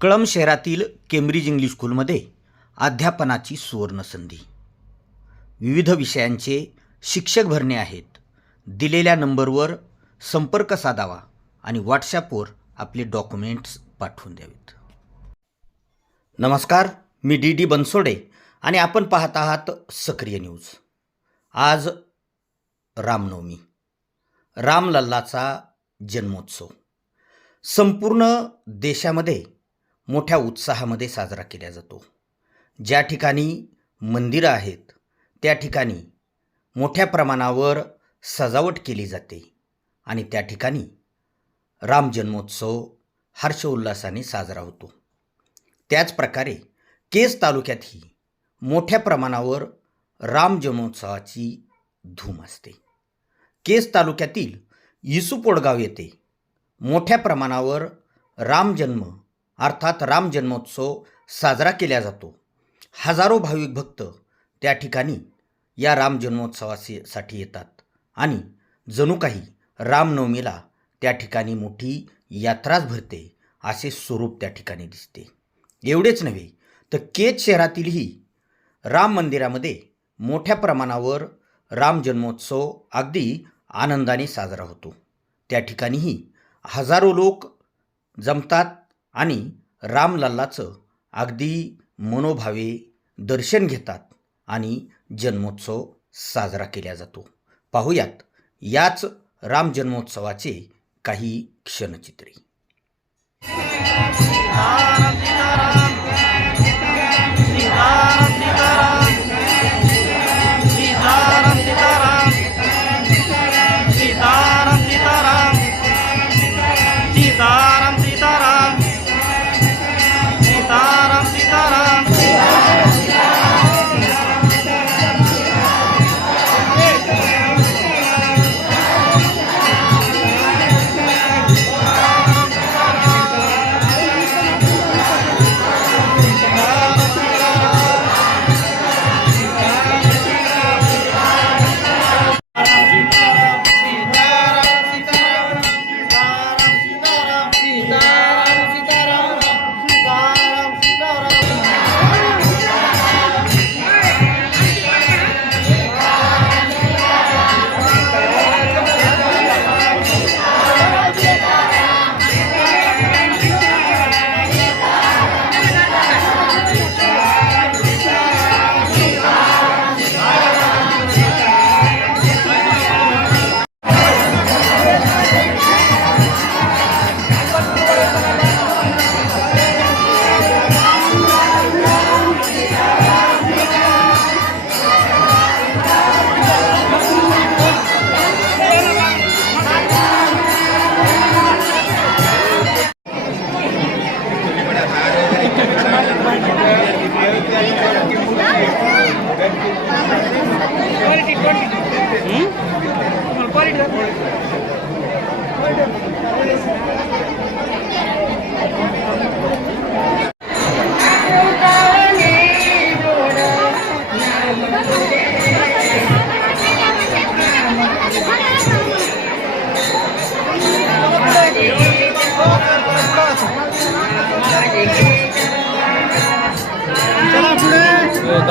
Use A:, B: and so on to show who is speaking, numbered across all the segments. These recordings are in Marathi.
A: कळम शहरातील केम्ब्रिज इंग्लिश स्कूलमध्ये अध्यापनाची सुवर्णसंधी विविध विषयांचे शिक्षक भरणे आहेत. दिलेल्या नंबरवर संपर्क साधावा आणि व्हॉट्सॲपवर आपले डॉक्युमेंट्स पाठवून द्यावेत. नमस्कार मी डी डी बनसोडे आणि आपण पाहत आहात सक्रिय न्यूज. आज रामनवमी. रामलल्लाचा जन्मोत्सव. संपूर्ण देशामध्ये मोठ्या उत्साहामध्ये साजरा केला जातो. ज्या ठिकाणी मंदिरं आहेत त्या ठिकाणी मोठ्या प्रमाणावर सजावट केली जाते आणि त्या ठिकाणी राम जन्मोत्सव हर्षोल्लासाने साजरा होतो. त्याचप्रकारे केस तालुक्यातही मोठ्या प्रमाणावर राम जन्मोत्सवाची धूम असते. केस तालुक्यातील इसुपोडगाव येथे मोठ्या प्रमाणावर राम जन्म अर्थात राम जन्मोत्सव साजरा केला जातो. हजारो भाविक भक्त त्या ठिकाणी या राम जन्मोत्सवासाठी येतात आणि जणू काही रामनवमीला त्या ठिकाणी मोठी यात्राच भरते असे स्वरूप त्या ठिकाणी दिसते. एवढेच नव्हे तर केज शहरातीलही राम मंदिरामध्ये मोठ्या प्रमाणावर राम जन्मोत्सव अगदी आनंदाने साजरा होतो. त्या ठिकाणीही हजारो लोक जमतात आणि रामलल्लाचं अगदी मनोभावे दर्शन घेतात आणि जन्मोत्सव साजरा केला जातो. पाहूयात याच राम जन्मोत्सवाचे काही क्षणचित्रे
B: सीताराम.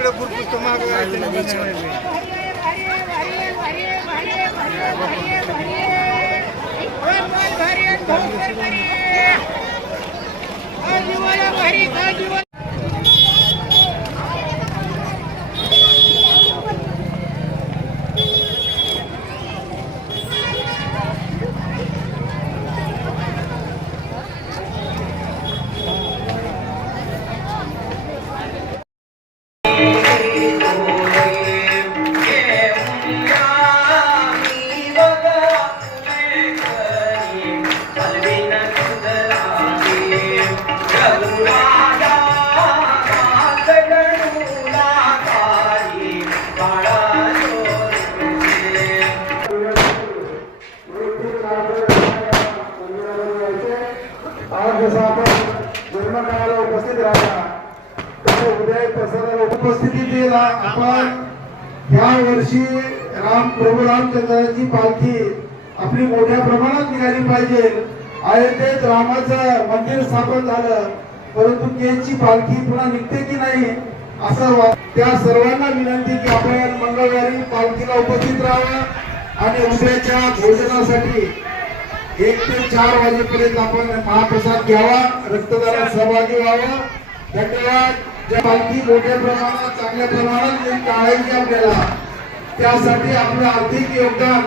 B: ఇక్కడ గురుపుస్తమాకు
C: ભરી કાજુ आपण या वर्षी राम प्रभू रामचंद्राची पालखी आपली मोठ्या प्रमाणात निघाली पाहिजे. अयोध्येत रामाचं मंदिर स्थापन झालं परंतु केची पालखी पुन्हा निघते की नाही असं त्या सर्वांना विनंती की आपण मंगळवारी पालखीला उपस्थित राहावं आणि उद्याच्या भोजनासाठी एक ते चार वाजेपर्यंत आपण महाप्रसाद घ्यावा रक्तदानात सहभागी व्हावं. धन्यवाद. पालखी मोठ्या प्रमाणात चांगल्या प्रमाणात काढायची आपल्याला. त्यासाठी आपलं आर्थिक योगदान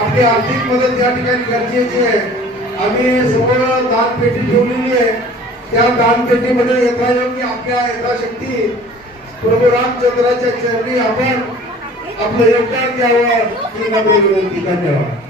C: आपली आर्थिक मदत या ठिकाणी गरजेची आहे. आम्ही समोर दानपेटी ठेवलेली आहे. त्या दानपेटीमध्ये योग्य आपल्या यथाशक्ती प्रभू रामचंद्राच्या चरणी आपण आपलं योगदान द्यावं ही नम्र विनंती. धन्यवाद.